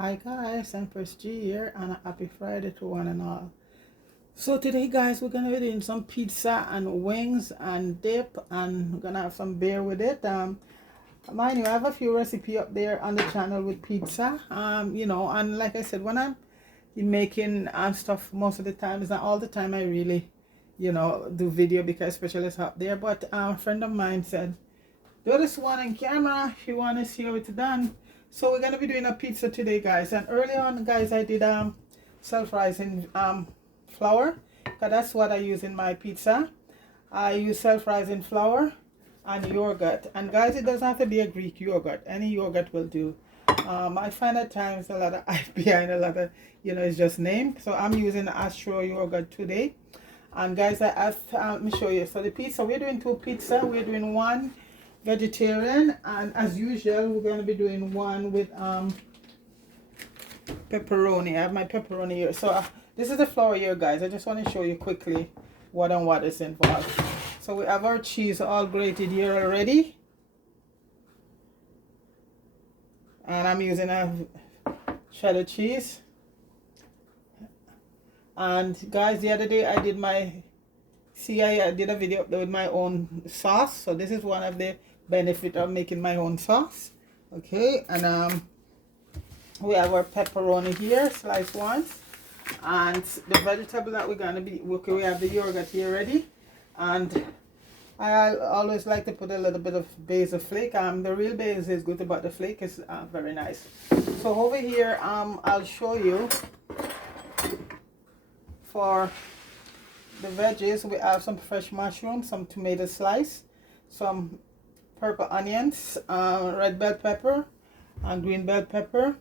Hi guys, I'm First G here and a happy Friday to one and all. So today guys, we're gonna be doing some pizza and wings and dip, and we're gonna have some beer with it. Mind you, I have a few recipe up there on the channel with pizza. And like I said, when I'm making stuff, most of the time, it's not all the time I really, do video because especially it's up there. But a friend of mine said, do this one on camera if you want to see how it's done. So we're gonna be doing a pizza today guys, and early on guys I did self-rising flour, because that's what I use in my pizza. I use self-rising flour and yogurt, and guys it doesn't have to be a Greek yogurt, any yogurt will do. I find at times a lot of hype behind a lot of, it's just name, so I'm using Astro yogurt today. And guys, I have let me show you. So the pizza, we're doing two pizza. We're doing one vegetarian, and as usual we're going to be doing one with pepperoni. I have my pepperoni here. So this is the flour here guys. I just want to show you quickly what is involved. So we have our cheese all grated here already, and I'm using a cheddar cheese. And guys, the other day I did I did a video with my own sauce, so this is one of the benefit of making my own sauce. Okay, and we have our pepperoni here, sliced ones, and the vegetable that we're gonna be okay. We have the yogurt here ready, and I always like to put a little bit of basil flake. The real basil is good, but the flake is very nice. So over here, I'll show you for the veggies. We have some fresh mushrooms, some tomato slice, some purple onions, red bell pepper, and green bell pepper.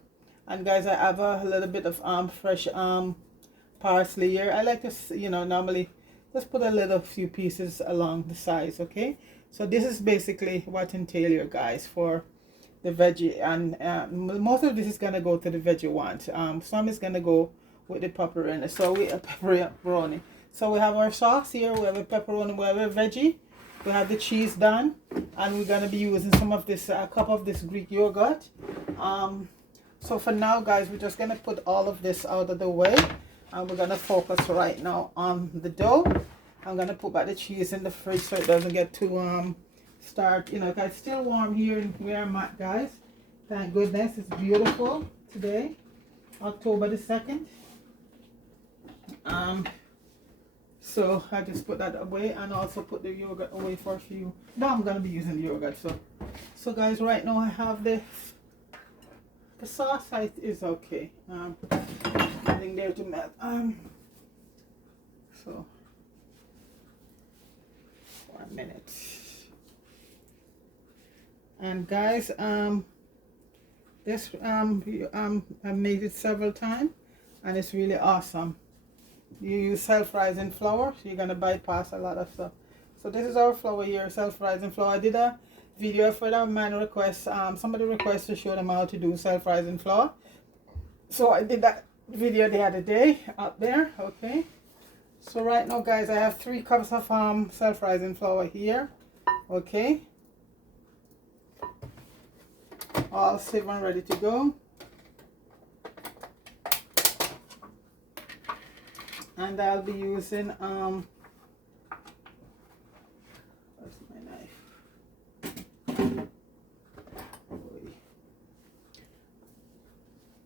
And guys, I have a little bit of fresh parsley here. I like to, normally just put a little few pieces along the sides. Okay, so this is basically what entail here guys for the veggie, and most of this is gonna go to the veggie ones. Some is gonna go with the pepperoni. So we have pepperoni. So we have our sauce here, we have a pepperoni, we have a veggie, we have the cheese done, and we're gonna be using some of this a cup of this Greek yogurt. So for now guys, we're just gonna put all of this out of the way, and we're gonna focus right now on the dough. I'm gonna put back the cheese in the fridge so it doesn't get too start, it's still warm here where I'm at guys. Thank goodness, it's beautiful today, October the 2nd. So I just put that away, and also put the yogurt away for a few. Now I'm gonna be using the yogurt. So guys, right now I have the sauce is okay. Nothing there to melt. So 1 minute. And guys, this I've made it several times, and it's really awesome. You use self-rising flour, so you're gonna bypass a lot of stuff. So this is our flour here, self-rising flour. I did a video for a man request. Somebody requested to show them how to do self-rising flour, so I did that video the other day up there. Okay, so right now guys, I have 3 cups of self-rising flour here. Okay, all sieve and ready to go. And I'll be using where's my knife?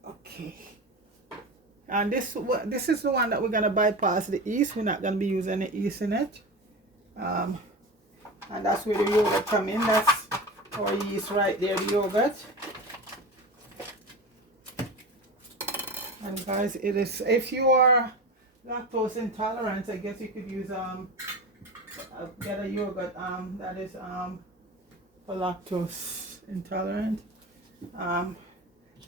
Okay, and this is the one that we're gonna bypass the yeast. We're not gonna be using any yeast in it, and that's where the yogurt come in. That's our yeast right there, the yogurt. And guys, it is, if you are lactose intolerant, I guess you could use get a yogurt that is for lactose intolerant. So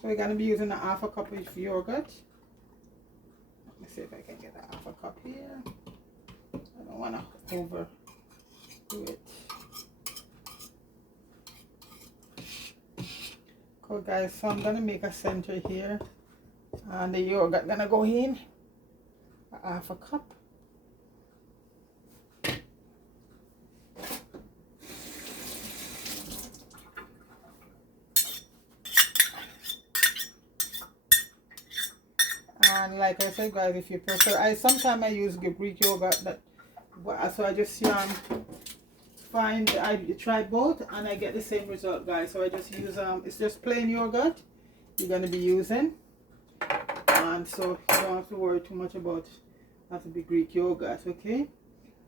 we're gonna be using a half a cup of yogurt. Let me see if I can get a half a cup here. I don't want to overdo it. Cool guys, so I'm gonna make a center here, and the yogurt gonna go in half a cup. And like I said, guys, if you prefer, sometimes I use Greek yogurt, so I just I try both and I get the same result, guys. So I just use it's just plain yogurt you're gonna be using, and so you don't have to worry too much about have to be Greek yogurt. Okay,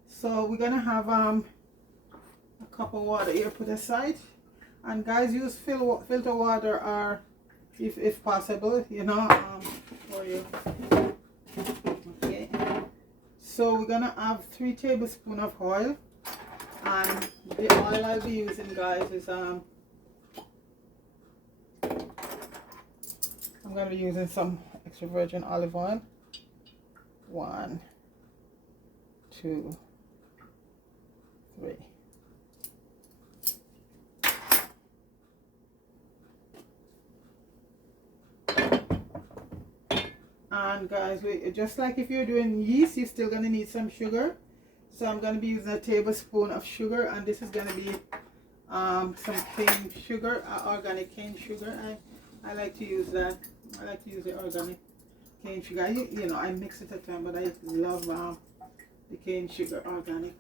so we're gonna have a cup of water here put aside, and guys, use filter water, or if possible, you know, for you. Okay, so we're gonna have 3 tablespoons of oil, and the oil I'll be using, guys, is I'm gonna be using some extra virgin olive oil. 1, 2, 3. And guys, just like if you're doing yeast, you're still gonna need some sugar. So I'm gonna be using a tablespoon of sugar, and this is gonna be some cane sugar, organic cane sugar. I like to use that. I like to use the organic cane sugar. You know, I mix it at time, but I love the cane sugar organic.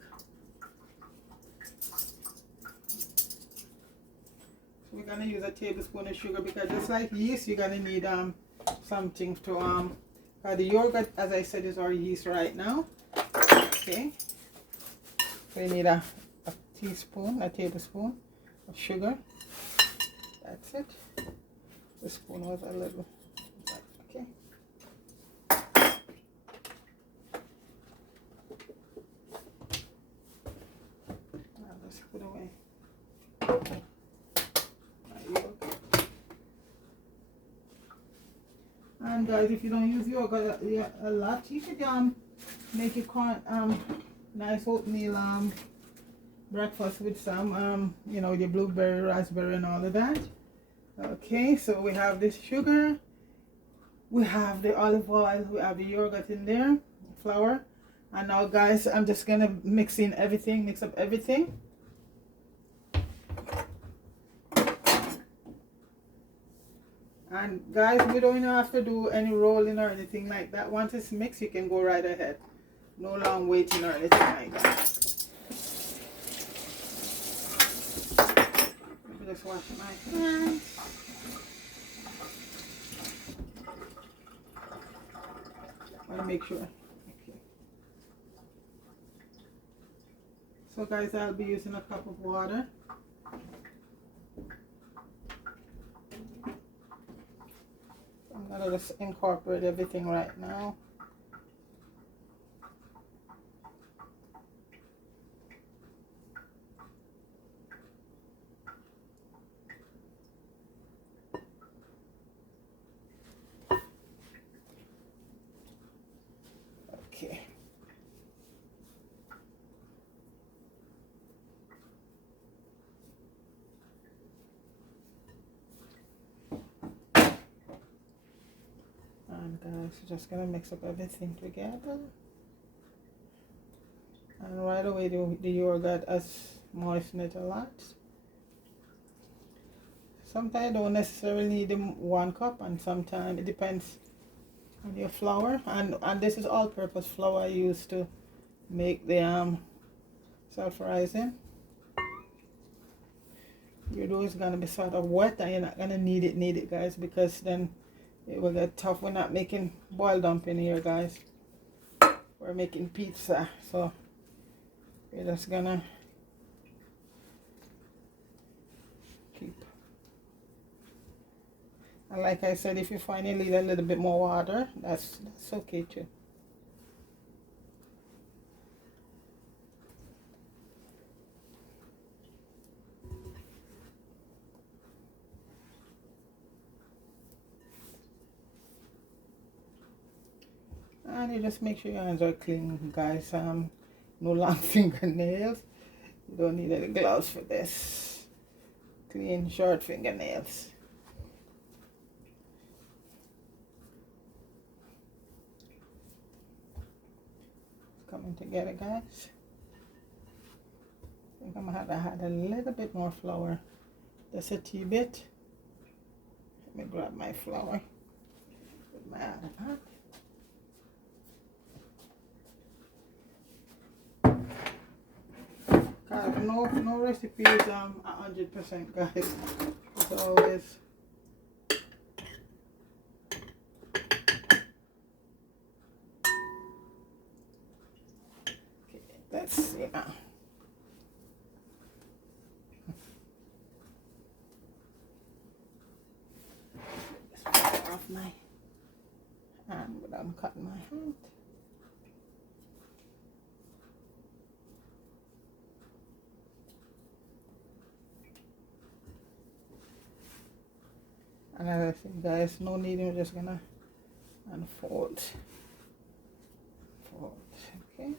So we're gonna use a tablespoon of sugar, because just like yeast, you're gonna need something to the yogurt, as I said, is our yeast right now. Okay, so you need a tablespoon of sugar. That's it. The spoon was a little, okay. Now let's put away. And guys, if you don't use yogurt a lot, you could make your nice oatmeal breakfast with some you know, the blueberry, raspberry, and all of that. Okay, so we have this sugar, we have the olive oil, we have the yogurt in there, flour, and now, guys, I'm just gonna mix up everything. And guys, we don't have to do any rolling or anything like that. Once it's mixed, you can go right ahead. No long waiting or anything like that. Let me just wash my hands. I want to make sure. Okay. So guys, I'll be using a cup of water. I'm gonna just incorporate everything right now. Okay. And guys, just gonna mix up everything together. And right away, the yogurt has moistened it a lot. Sometimes you don't necessarily need 1 cup, and sometimes it depends on your flour. And this is all-purpose flour I use to make the self-rising. Your dough is gonna be sort of wet, and you're not gonna need it, guys, because then it will get tough. We're not making boiled dumpling here, guys. We're making pizza, so we're just gonna keep. And like I said, if you find you need a little bit more water, that's okay too. And you just make sure your hands are clean, guys. No long fingernails. You don't need any gloves for this. Clean, short fingernails. It's coming together, guys. I think I'm gonna have to add a little bit more flour. Just a tea bit. Let me grab my flour with my other hand. No recipe is 100%, guys. It's always okay. Let's see now. Just put off my hand without cutting my hand. Another thing, guys, no needing, we're just gonna unfold. Fold, okay.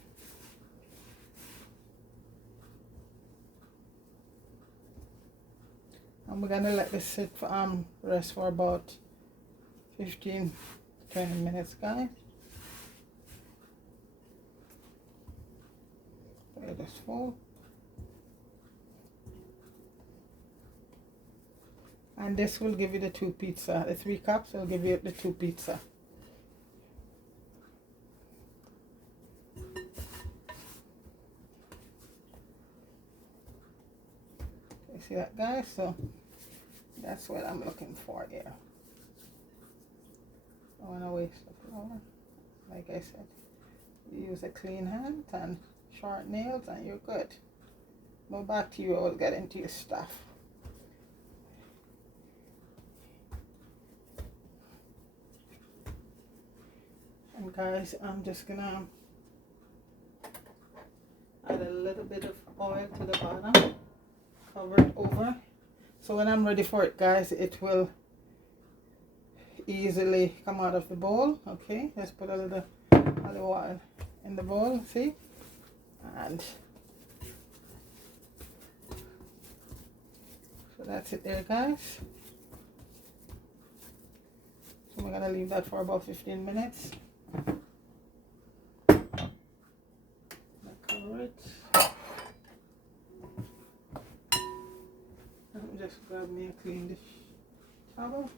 And we're gonna let this sit for rest for about 15 to 20 minutes, guys. Let this fold. And this will give you the 2 pizza. The 3 cups will give you the 2 pizza. You see that, guys? So that's what I'm looking for here. Don't want to waste the flour. Like I said, you use a clean hand and short nails and you're good. Go back to you, will get into your stuff. And guys, I'm just gonna add a little bit of oil to the bottom, cover it over. So when I'm ready for it, guys, it will easily come out of the bowl. Okay, let's put a little olive oil in the bowl, see? And so that's it there, guys. So we're gonna leave that for about 15 minutes. Cover it. Let me just grab me a clean dish towel.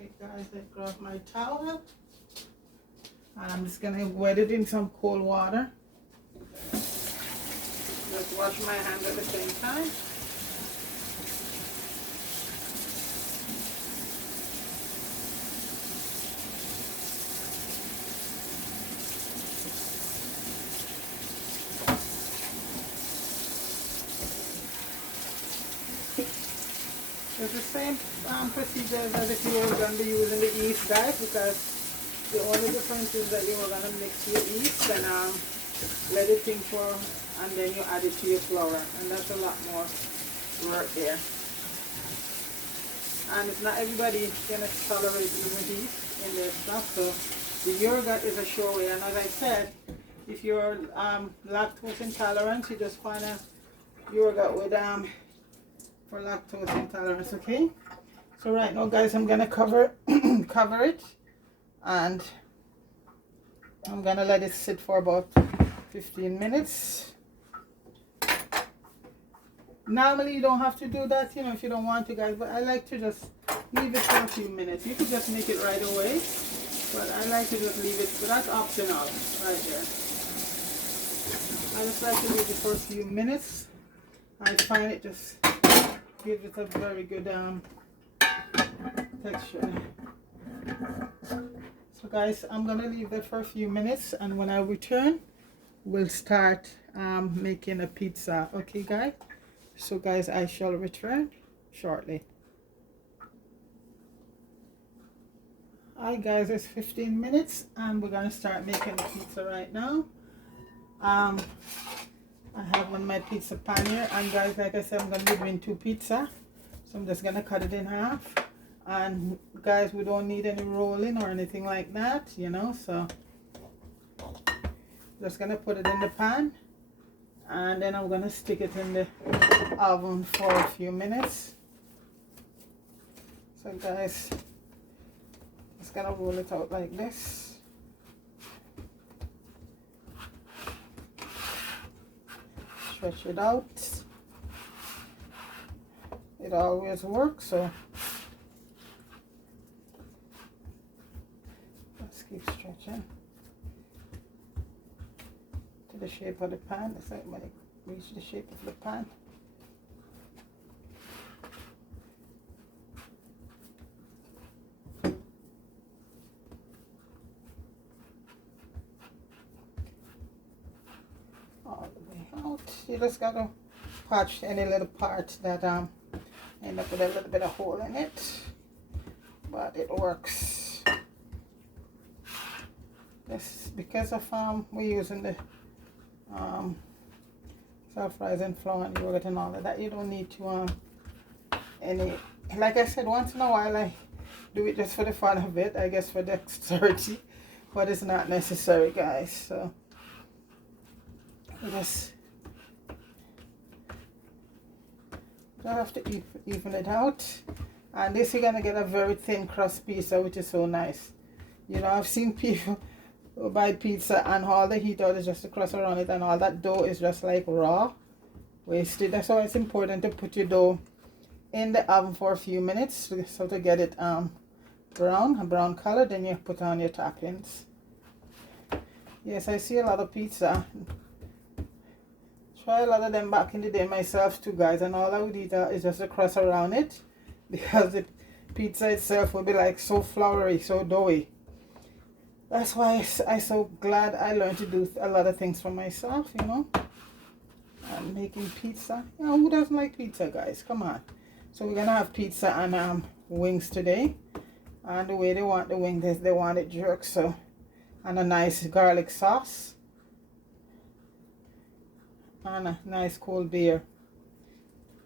Okay, guys, I grab my towel and I'm just gonna wet it in some cold water. Just wash my hands at the same time. It's the same procedure as if you were going to be using the yeast, guys, because the only difference is that you were going to mix your yeast and let it think for, and then you add it to your flour, and that's a lot more work there. And it's not everybody going to tolerate even yeast in their stuff, so the yogurt is a sure way. And as I said, if you're lactose intolerant, you just find a yogurt with for lactose intolerance. Okay, so right now, guys, I'm gonna cover cover it, and I'm gonna let it sit for about 15 minutes. Normally you don't have to do that, you know, if you don't want to, guys, but I like to just leave it for a few minutes. You could just make it right away, but I like to just leave it, so that's optional right there. I just like to leave it for a few minutes. I find it just gives it a very good texture. So guys, I'm gonna leave that for a few minutes, and when I return, we'll start making a pizza. Okay, guys? So guys, I shall return shortly. Hi guys, it's 15 minutes and we're gonna start making the pizza right now. I have on my pizza pan here, and guys, like I said, I'm gonna be doing 2 pizza, so I'm just gonna cut it in half. And guys, we don't need any rolling or anything like that, you know, so just gonna put it in the pan, and then I'm gonna stick it in the oven for a few minutes. So guys, just gonna roll it out like this. Stretch it out. It always works, so let's keep stretching to the shape of the pan. It's like when it reaches the shape of the pan. All the way out. You just gotta patch any little parts that end up with a little bit of hole in it, but it works. This because of we're using the self-rising flour and yogurt and all of that. You don't need to any, like I said, once in a while I do it just for the fun of it, I guess for dexterity, but it's not necessary, guys. So you just have to even it out. And this you're gonna get a very thin crust pizza, which is so nice. You know, I've seen people who buy pizza and all the heat out is just the crust around it, and all that dough is just like raw, wasted. That's why it's important to put your dough in the oven for a few minutes, so to get it a brown color. Then you put on your toppings. Yes, I see a lot of pizza. Try a lot of them back in the day myself too, guys, and all I would eat is just the crust around it, because the pizza itself would be like so floury, so doughy. That's why I'm so glad I learned to do a lot of things for myself, you know. And making pizza, you know, who doesn't like pizza, guys? Come on. So we're gonna have pizza and wings today, and the way they want the wings is they want it jerk, so, and a nice garlic sauce and a nice cold beer.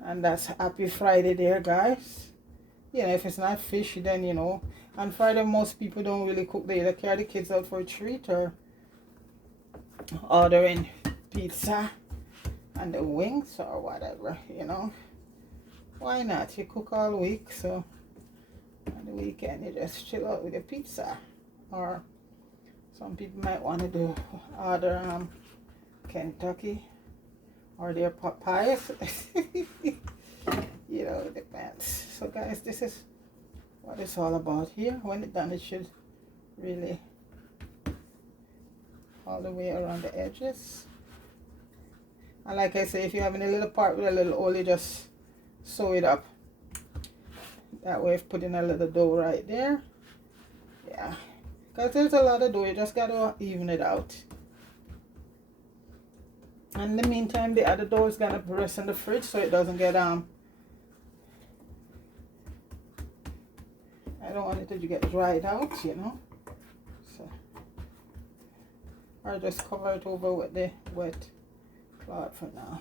And that's Happy Friday there, guys. You know, if it's not fish, then, you know, on Friday most people don't really cook. They either carry the kids out for a treat or ordering pizza and the wings or whatever, you know. Why not? You cook all week, so on the weekend you just chill out with your pizza. Or some people might want to do order Kentucky or their Popeyes. You know, it depends. So guys, this is what it's all about here. When it's done, it should really all the way around the edges. And like I say, if you have any little part with a little hole, you just sew it up. That way, if putting a little dough right there. Yeah, because there's a lot of dough, you just gotta even it out. And in the meantime, the other dough is gonna rest in the fridge so it doesn't get I don't want it to get dried out, you know. So, or just cover it over with the wet cloth for now.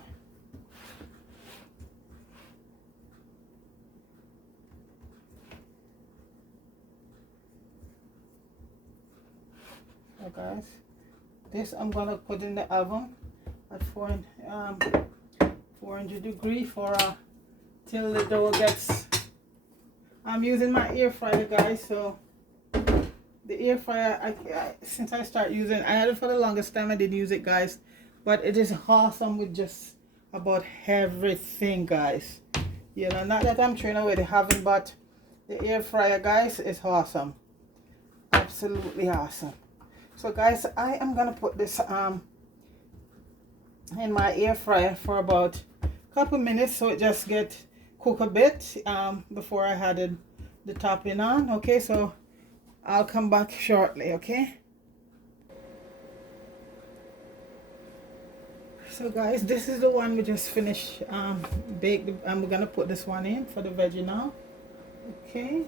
So guys, this I'm gonna put in the oven at 400 degrees for till the dough gets. I'm using my air fryer, guys. So the air fryer, since I start using, I had it for the longest time. I didn't use it, guys, but it is awesome with just about everything, guys. You know, not that I'm throwing away the oven, but the air fryer, guys, is awesome. Absolutely awesome. So guys, I am gonna put this in my air fryer for about a couple minutes, so it just get cook a bit before I added the topping on. Okay, so I'll come back shortly. Okay, so guys, this is the one we just finished baked, and we're gonna put this one in for the veggie now. Okay,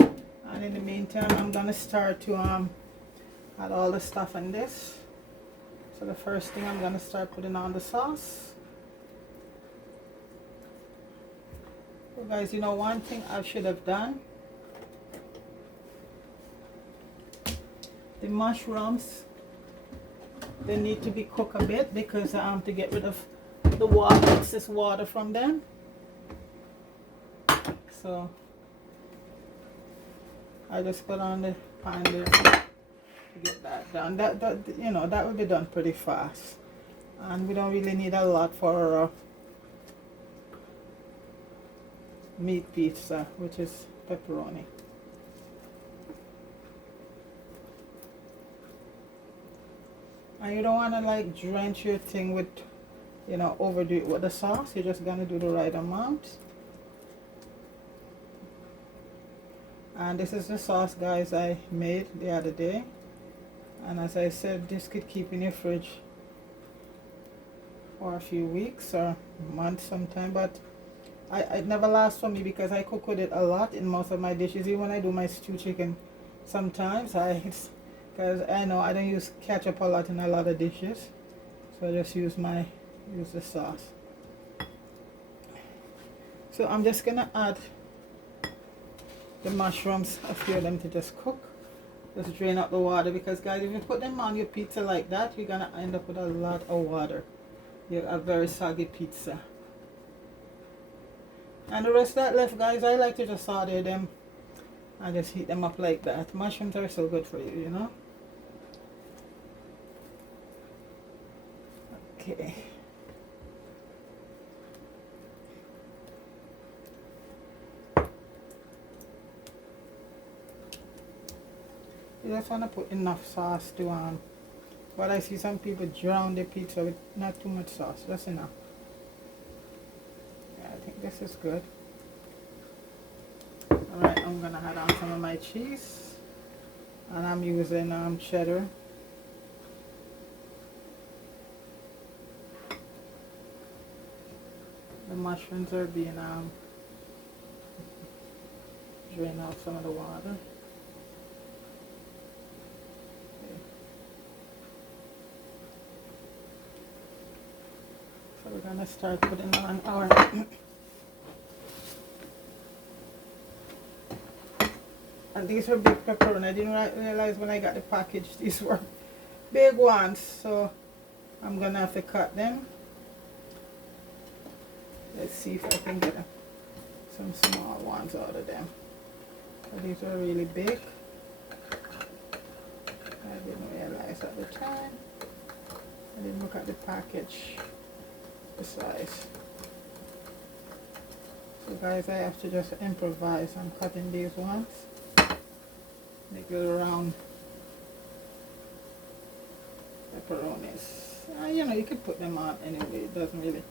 and in the meantime I'm gonna start to add all the stuff in this. So the first thing, I'm gonna start putting on the sauce. So guys, you know, one thing I should have done, the mushrooms, they need to be cooked a bit, because to get rid of the water, excess water from them. So I just put on the pan there to get that done. That you know, that will be done pretty fast, and we don't really need a lot for meat pizza, which is pepperoni. And you don't want to like drench your thing with, you know, overdo it with the sauce. You're just gonna do the right amount. And this is the sauce, guys, I made the other day. And as I said, this could keep in your fridge for a few weeks or months sometime, but it never lasts for me because I cook with it a lot in most of my dishes. Even when I do my stew chicken, sometimes because I know I don't use ketchup a lot in a lot of dishes, so I just use the sauce. So I'm just gonna add the mushrooms, a few of them, to just cook. Just drain out the water, because guys, if you put them on your pizza like that, you're gonna end up with a lot of water. You have a very soggy pizza. And the rest that left, guys, I like to just saute them and just heat them up like that. Mushrooms are so good for you, you know. Okay. You just want to put enough sauce to but I see some people drown their pizza with not too much sauce. That's enough. Yeah, I think this is good. Alright, I'm gonna add on some of my cheese, and I'm using cheddar. The mushrooms are being drain out some of the water. So we're gonna start putting on our and these are big pepperoni. I didn't realize when I got the package these were big ones, so I'm gonna have to cut them. Let's see if I can get some small ones out of them. But these are really big. I didn't realize at the time. I didn't look at the package, the size. So guys, I have to just improvise. I'm cutting these ones. Make little round pepperonis. You know, you could put them on anyway. It doesn't really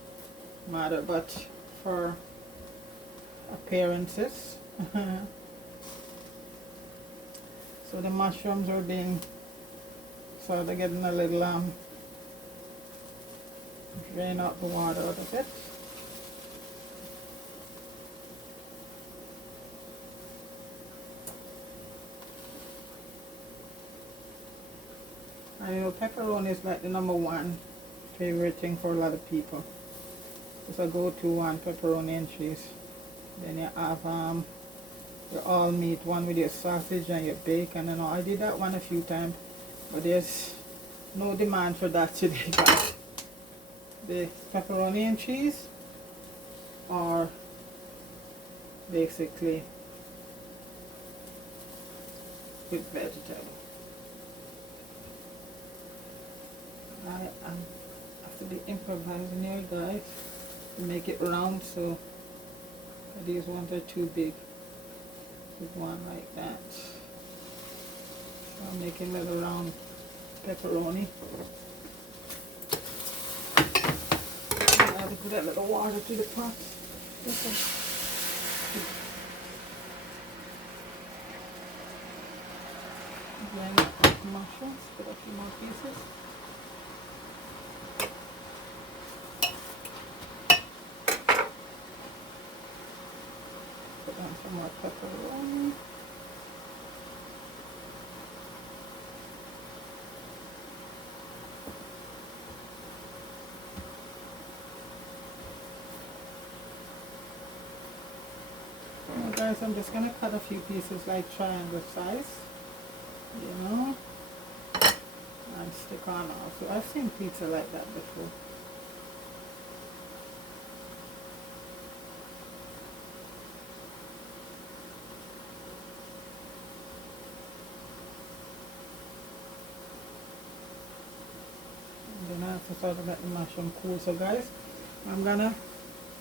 matter, but for appearances. So the mushrooms are being, so they're getting a little drain out the water out of it. I know pepperoni is like the #1 favorite thing for a lot of people. It's a go-to one, pepperoni and cheese. Then you have your all meat one with your sausage and your bacon and all. I did that one a few times, but there's no demand for that today, guys. The pepperoni and cheese are basically with vegetable. I have to be improvising here, guys, to make it round, so these ones are too big. With one like that. So I'm making little round pepperoni. I have to put that little water to the pot. Blend up mushrooms, put a few more pieces. Put on some more pepperoni. Now guys, I'm just going to cut a few pieces like triangle size, you know, and stick on also. I've seen pizza like that before. to sort of get the mushroom cool. So guys, I'm gonna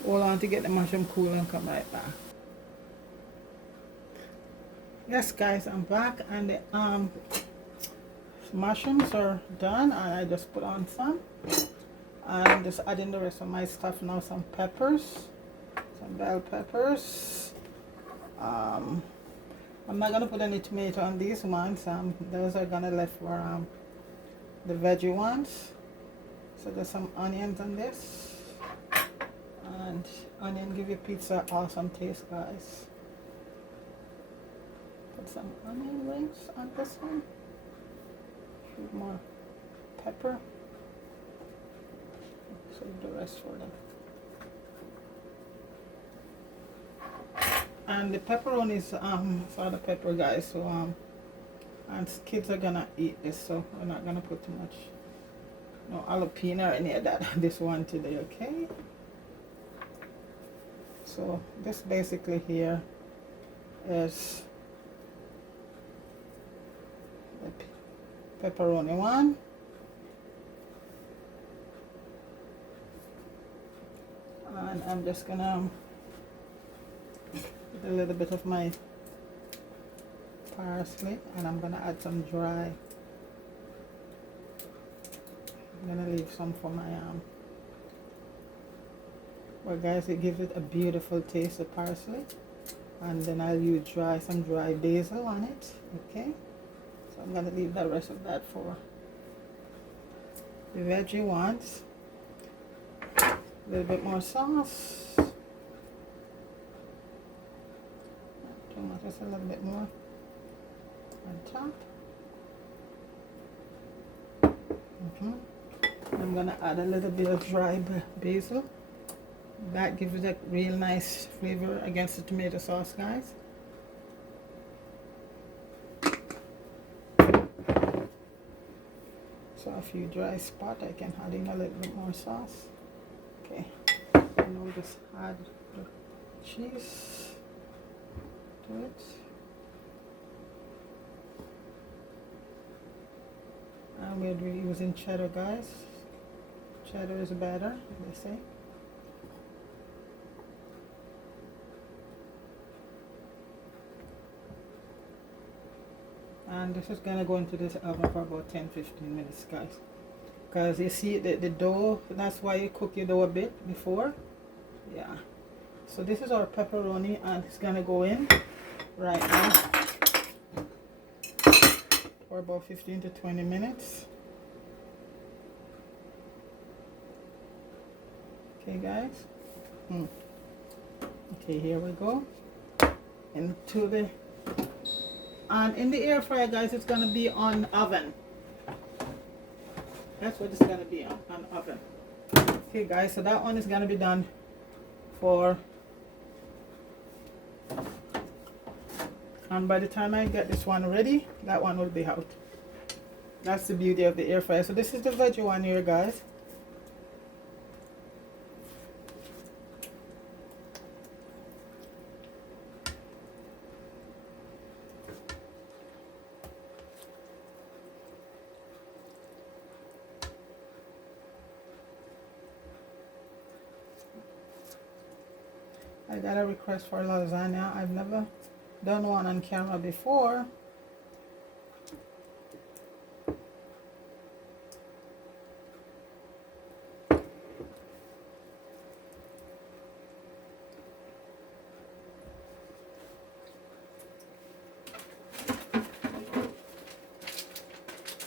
hold on to get the mushroom cool and come right back. Yes guys, I'm back, and the mushrooms are done, and I just put on some. I'm just adding the rest of my stuff now. Some peppers, some bell peppers. I'm not gonna put any tomato on these ones. Those are gonna left for the veggie ones. So there's some onions on this, and onion give your pizza awesome taste, guys. Put some onion rings on this one. Shoot more pepper. Save the rest for them. And the pepperoni is for the pepper, guys. So and kids are gonna eat this, so we're not gonna put too much, no jalapeno or any of that on this one today, okay? So this basically here is the pepperoni one. And I'm just gonna put a little bit of my parsley, and I'm gonna add some dry. I'm gonna leave some for my well guys, it gives it a beautiful taste of parsley. And then I'll use some dry basil on it, okay? So I'm gonna leave the rest of that for the veggie ones. A little bit more sauce. Not too much, just a little bit more on top. I'm gonna add a little bit of dry basil. That gives it a real nice flavor against the tomato sauce, guys. So a few dry spots, I can add in a little bit more sauce. Okay, and we'll just add the cheese to it. And we'll be using cheddar, guys. Cheddar is better, they say. And this is gonna go into this oven for about 10-15 minutes, guys. Because you see the dough, that's why you cook your dough a bit before. Yeah. So this is our pepperoni, and it's gonna go in right now for about 15 to 20 minutes. Okay, guys. Okay, here we go. Into the, and in the air fryer, guys, it's gonna be on oven. That's what it's gonna be on oven. Okay, guys, so that one is gonna be done for, and by the time I get this one ready, that one will be out. That's the beauty of the air fryer. So this is the veggie one here, guys. I got a request for lasagna. I've never done one on camera before.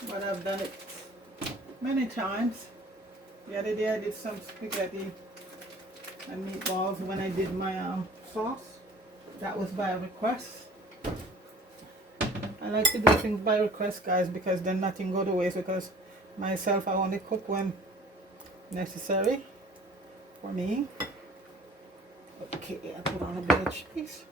But I've done it many times. The other day I did some spaghetti and meatballs when I did my sauce. That was by request. I like to do things by request, guys, because then nothing go to waste, because myself, I only cook when necessary for me. Okay, I put on a bit of cheese.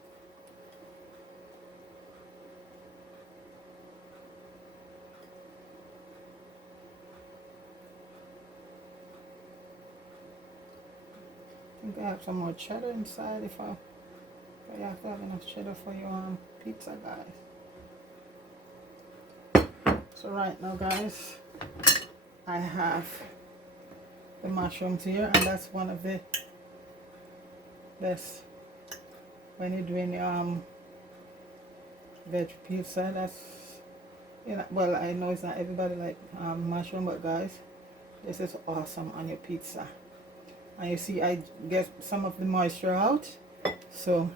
I think I have some more cheddar inside if I have to have enough cheddar for your pizza, guys. So right now, guys, I have the mushrooms here, and that's one of the best when you're doing veg pizza. That's, you know, well, I know it's not everybody like mushroom, but guys, this is awesome on your pizza. And you see I get some of the moisture out, so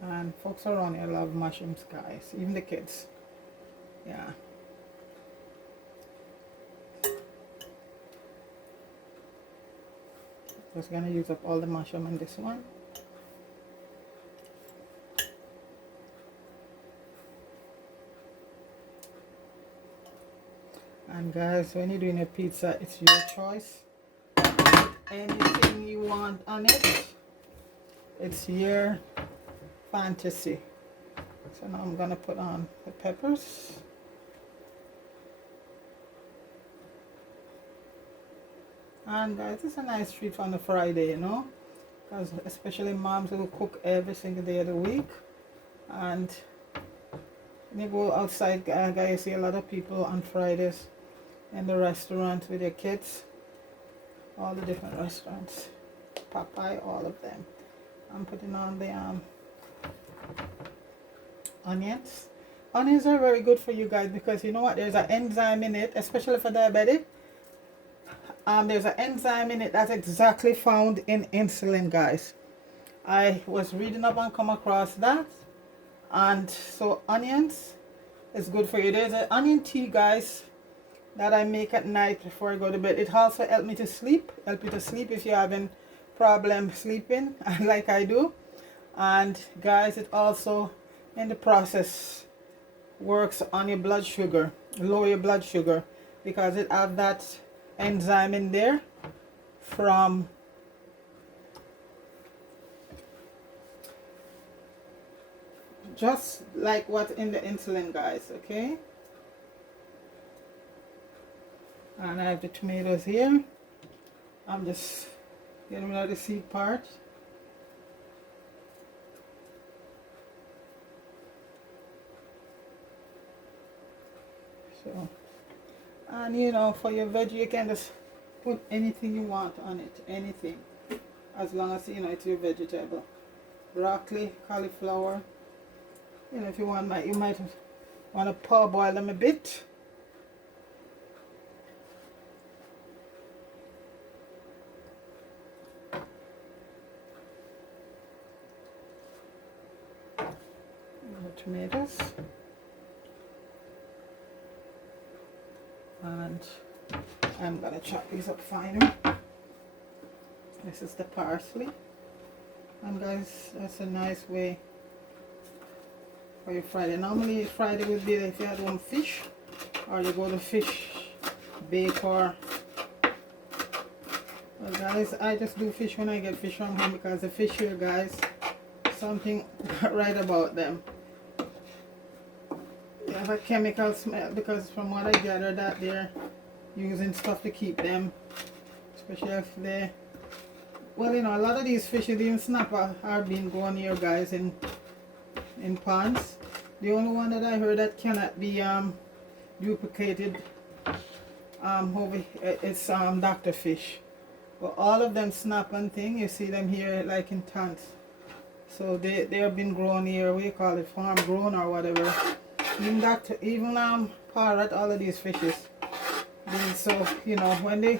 and folks around here love mushrooms, guys, even the kids. Yeah. Just gonna use up all the mushroom in this one. And guys, when you're doing a pizza, it's your choice. Anything you want on it, it's your fantasy. So now I'm gonna put on the peppers. And guys, it's a nice treat on a Friday, you know, because especially moms will cook every single day of the week. And when you go outside, guys, you see a lot of people on Fridays in the restaurant with their kids. All the different restaurants, Popeye, all of them. I'm putting on the onions. Onions are very good for you guys because you know what? There's an enzyme in it, especially for diabetic. There's an enzyme in it that's exactly found in insulin, guys. I was reading up and come across that, and so onions is good for you. There's an onion tea, guys, that I make at night before I go to bed. It also helps me to sleep. Help you to sleep if you're having problem sleeping, like I do. And guys, it also in the process works on your blood sugar, lower your blood sugar, because it have that enzyme in there from just like what's in the insulin, guys. Okay. And I have the tomatoes here. I'm just getting rid of the seed part. So, and you know, for your veggie, you can just put anything you want on it, anything, as long as you know it's your vegetable. Broccoli, cauliflower. You know, if you want, you might want to parboil them a bit. The tomatoes. And I'm gonna chop these up finer. This is the parsley, and guys, that's a nice way for your Friday. Normally Friday would be if you had one fish, or you go to fish bake, or well guys, I just do fish when I get fish from home, because the fish here, guys, something right about them. They have a chemical smell, because from what I gather that they're using stuff to keep them, especially if they, well, you know, a lot of these fish, even snapper, are being grown here, guys, in ponds. The only one that I heard that cannot be duplicated over it's Dr. Fish. But all of them snap and thing, you see them here like in tons. So they have been grown here, we call it farm grown or whatever. Even parrot, all of these fishes. So you know, when they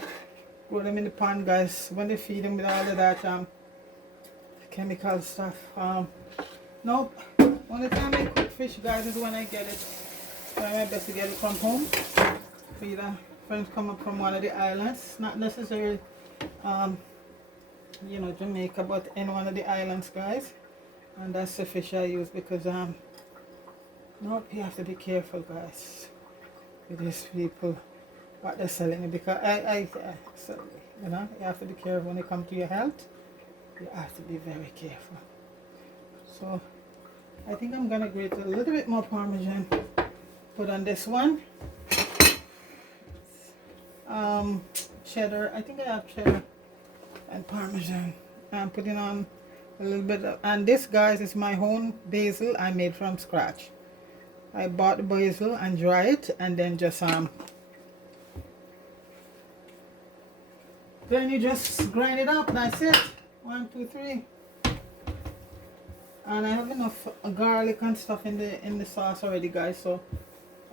grow them in the pond, guys, when they feed them with all of that chemical stuff, no, only time I cook fish, guys, is when I get it. Try my best to get it from home. Either friends come up from one of the islands, not necessarily you know, Jamaica, but in one of the islands, guys. And that's the fish I use, because no, you have to be careful, guys, with these people what they're selling it, because so, you know, you have to be careful when it comes to your health. You have to be very careful. So I think I'm gonna grate a little bit more Parmesan, put on this one. Cheddar, I think I have cheddar and Parmesan. I'm putting on a little bit of, and this, guys, is my own basil I made from scratch. I bought the basil and dry it, and then just then you just grind it up. That's it. 1, 2, 3. And I have enough garlic and stuff in the sauce already, guys, so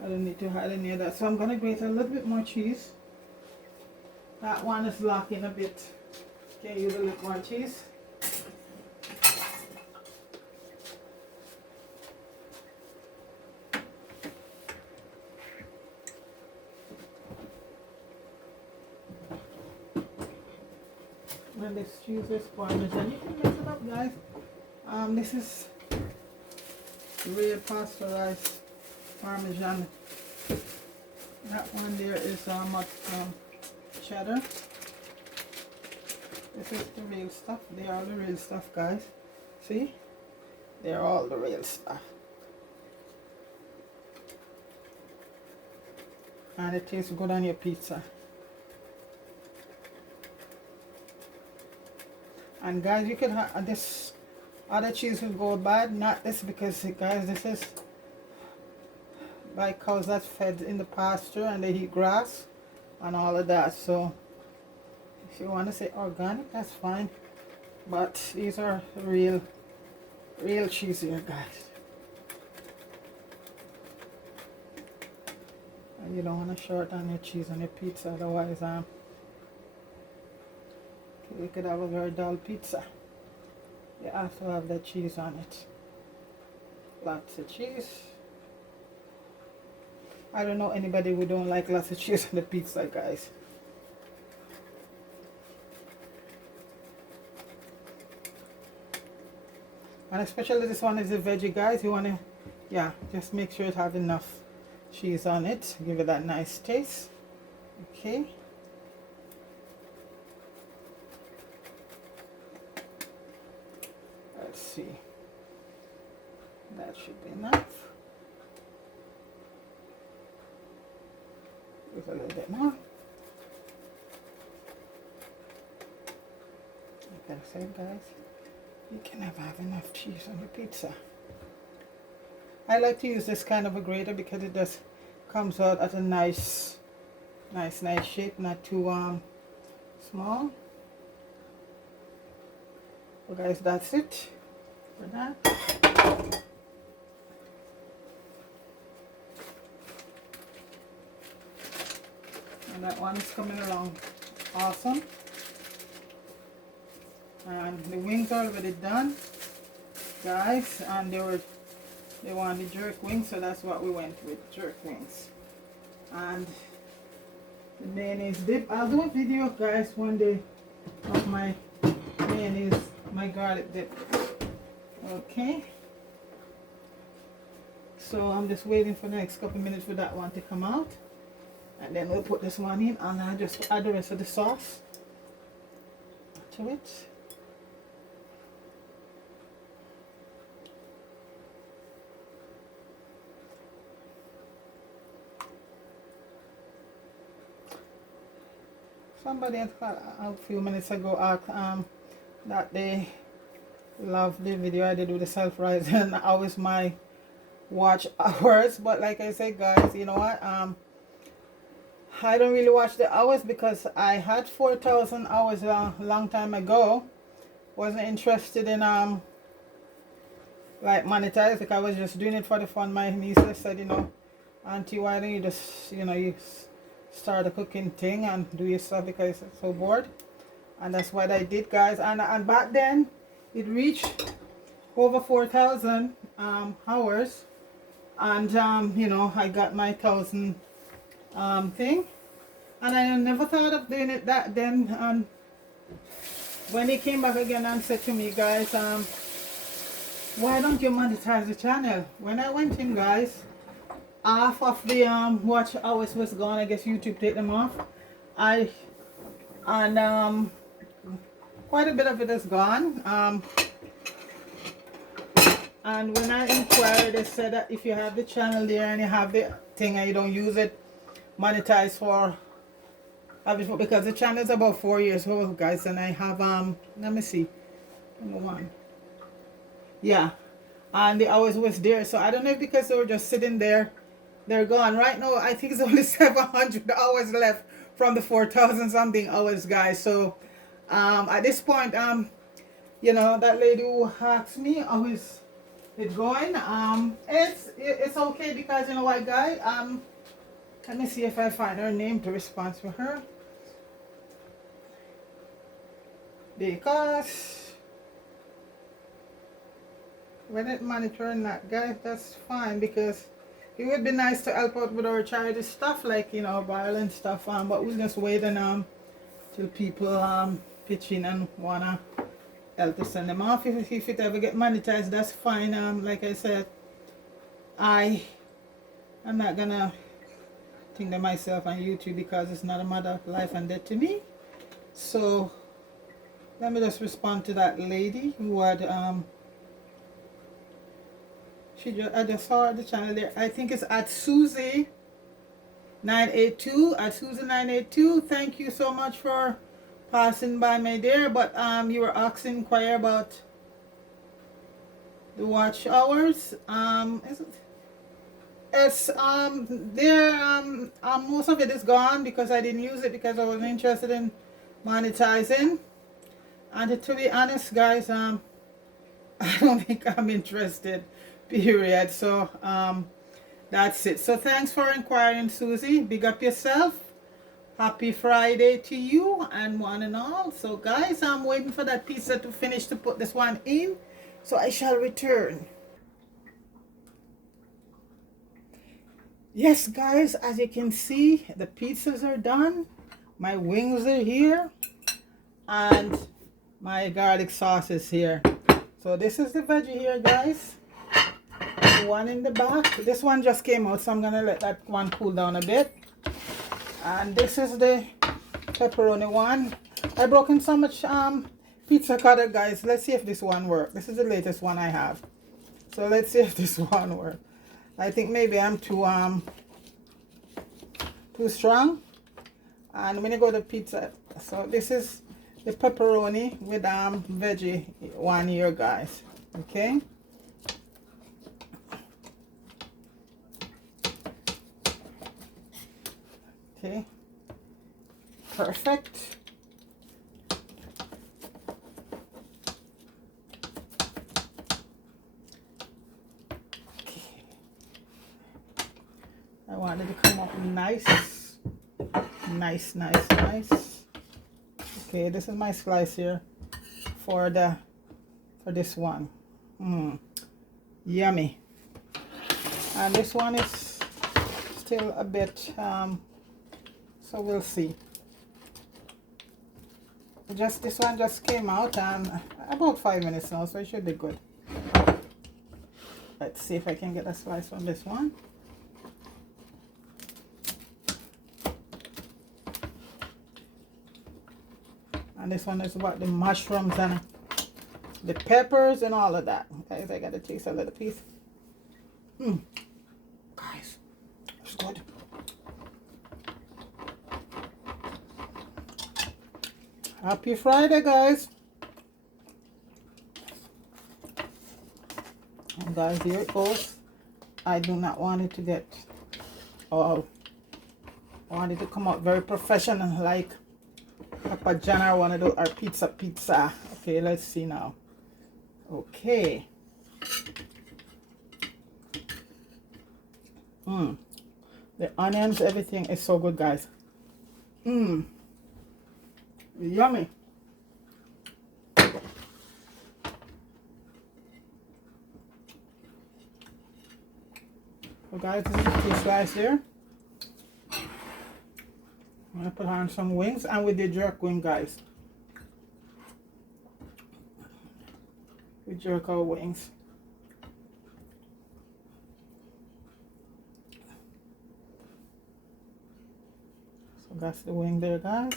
I don't need to add any of that. So I'm gonna grate a little bit more cheese. That one is lacking a bit. Can use a little more cheese. And this cheese is Parmesan. You can mix it up, guys. This is real pasteurized Parmesan. That one there is cheddar. This is the real stuff. They are the real stuff, guys. See? They're all the real stuff. And it tastes good on your pizza. And guys, you could have this other cheese will go bad, not this, because guys, this is by cows that's fed in the pasture and they eat grass and all of that. So if you want to say organic, that's fine, but these are real cheese here, guys. And you don't want to short on your cheese on your pizza, otherwise you could have a very dull pizza. You have to have the cheese on it. Lots of cheese. I don't know anybody who don't like lots of cheese on the pizza, guys. And especially this one is a veggie, guys. You want to, yeah, just make sure it have enough cheese on it. Give it that nice taste. Okay. Let's see. That should be enough. With a little bit more. Like I said, guys, you can never have enough cheese on your pizza. I like to use this kind of a grater because it just comes out at a nice shape, not too small. So guys, that's it for that. And that one is coming along awesome. And the wings are already done, guys, and they wanted jerk wings, so that's what we went with, jerk wings. And the mayonnaise dip, I'll do a video, guys, one day of my mayonnaise, my garlic dip. Okay, so I'm just waiting for the next couple minutes for that one to come out, and then we'll put this one in, and I'll just add the rest of the sauce to it. Somebody a few minutes ago asked that they love the video I did with the self-rising and how is my watch hours. But like I said, guys, you know what, I don't really watch the hours because I had 4,000 hours long time ago. Wasn't interested in like monetize, because I was just doing it for the fun. My niece said, you know, Auntie, why don't you just, you know, you start a cooking thing and do your stuff, because I'm so bored. And that's what I did, guys. And back then it reached over 4,000 hours, and you know, I got my 1,000 thing, and I never thought of doing it that then. And when he came back again and said to me, guys, why don't you monetize the channel? When I went in, guys, half of the watch hours was gone. I guess YouTube take them off. Quite a bit of it is gone. And when I inquired, they said that if you have the channel there and you have the thing and you don't use it, monetize for, because the channel is about 4 years old, guys, and I have let me see, number one, yeah, and the hours was there. So I don't know if because they were just sitting there, they're gone. Right now, I think it's only 700 hours left from the 4,000 something hours, guys. So at this point, you know, that lady who asked me how is it going, it's okay, because you know what, guy, let me see if I find her name to respond to her, because when it monitoring that, guy, that's fine, because it would be nice to help out with our charity stuff, like, you know, violent stuff, but we'll just wait and till people pitch in and wanna help to send them off. If it ever get monetized, that's fine. Like I said, I'm not gonna think to myself on YouTube, because it's not a matter of life and death to me. So let me just respond to that lady who had I just saw the channel there. I think it's at Susie 982, at Susie 982. Thank you so much for passing by, my dear. But you were asking inquire about the watch hours. Is it? It's there. Most of it is gone because I didn't use it, because I wasn't interested in monetizing. And to be honest, guys, I don't think I'm interested. Period. So that's it. So thanks for inquiring, Susie. Big up yourself. Happy Friday to you and one and all. So guys, I'm waiting for that pizza to finish to put this one in, so I shall return. Yes, guys, as you can see, the pizzas are done, my wings are here, and my garlic sauce is here. So this is the veggie here, guys. The one in the back, this one just came out, so I'm gonna let that one cool down a bit. And this is the pepperoni one. I broke in so much pizza cutter, guys. Let's see if this one works. This is the latest one I have, so let's see if this one works. I think maybe I'm too strong. And when you go to pizza, so this is the pepperoni with veggie one here, guys. Okay. Okay. Perfect. I wanted to come up nice. Nice. Okay, this is my slice here for this one. Yummy. And this one is still a bit so we'll see. This one just came out about 5 minutes now, so it should be good. Let's see if I can get a slice from this one. And this one is about the mushrooms and the peppers and all of that. Guys, I gotta taste a little piece. Guys, it's good. Happy Friday, guys. And guys, here it goes. I do not want it to get, I want it to come out very professional, like Papa John. I want to do our pizza. Okay, let's see now. Okay. The onions, everything is so good, guys. Yummy. So guys, this is the slice here. I'm gonna put on some wings, and with the jerk wing, guys. We jerk our wings. So that's the wing there, guys.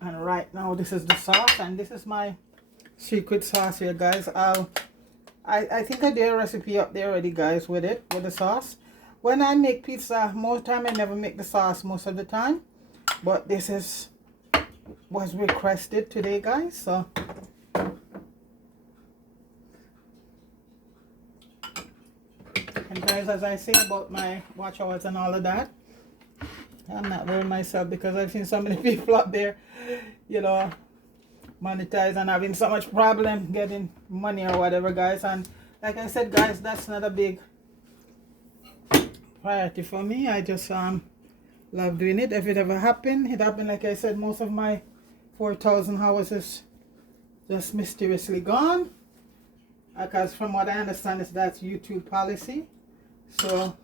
And right now, this is the sauce, and this is my secret sauce here, guys. I think I did a recipe up there already, guys, with the sauce. When I make pizza, most time I never make the sauce most of the time, but this was requested today, guys. So guys, as I say about my watch hours and all of that. I'm not worrying myself because I've seen so many people out there, you know, monetize and having so much problem getting money or whatever, guys. And like I said, guys, that's not a big priority for me. I just love doing it. If it ever happened, it happened. Like I said, most of my 4,000 hours is just mysteriously gone, because from what I understand is that's YouTube policy. So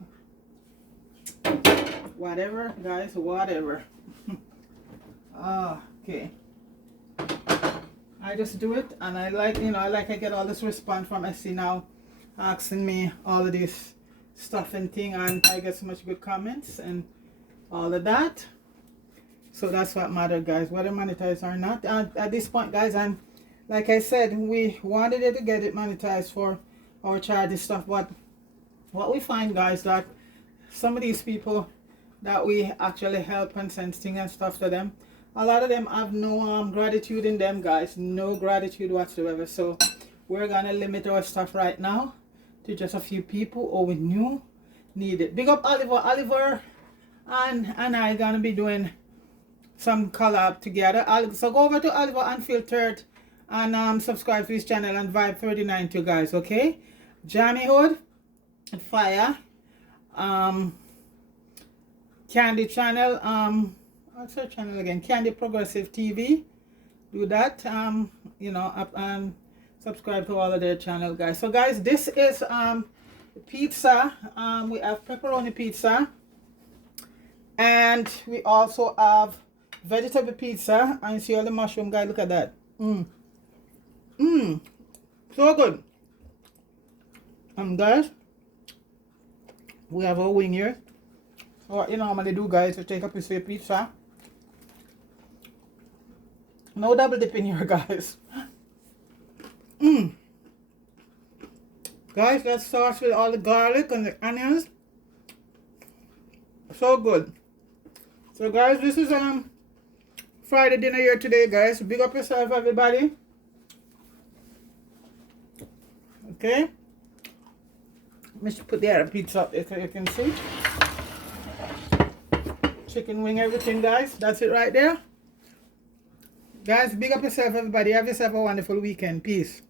whatever, guys, whatever. Okay, I just do it, and I like, you know, I get all this response from SC now asking me all of this stuff and thing, and I get so much good comments and all of that. So that's what matters, guys, whether monetized or not. And at this point, guys, and like I said, we wanted it to get it monetized for our charity stuff, but what we find, guys, that some of these people that we actually help and send things and stuff to them, a lot of them have no gratitude in them, guys, no gratitude whatsoever. So we're gonna limit our stuff right now to just a few people who we knew need it. Big up Oliver and I gonna be doing some collab together. So go over to Oliver Unfiltered and subscribe to his channel and Vibe 39 too, guys. Okay, Johnny Hood, Fire, Candy channel, what's her channel again? Candy Progressive TV. Do that, you know, up and subscribe to all of their channel, guys. So guys, this is pizza. We have pepperoni pizza, and we also have vegetable pizza. And you see all the mushroom, guys. Look at that. So good. Guys, we have our wing here. So what you normally do, guys, to take a piece of your pizza. No double dipping here, guys. Guys, that sauce with all the garlic and the onions, so good. So guys, this is Friday dinner here today, guys. Big up yourself, everybody. Okay, let me put the other pizza up there so you can see. Chicken wing, everything, guys. That's it right there. Guys, big up yourself, everybody. Have yourself a wonderful weekend. Peace.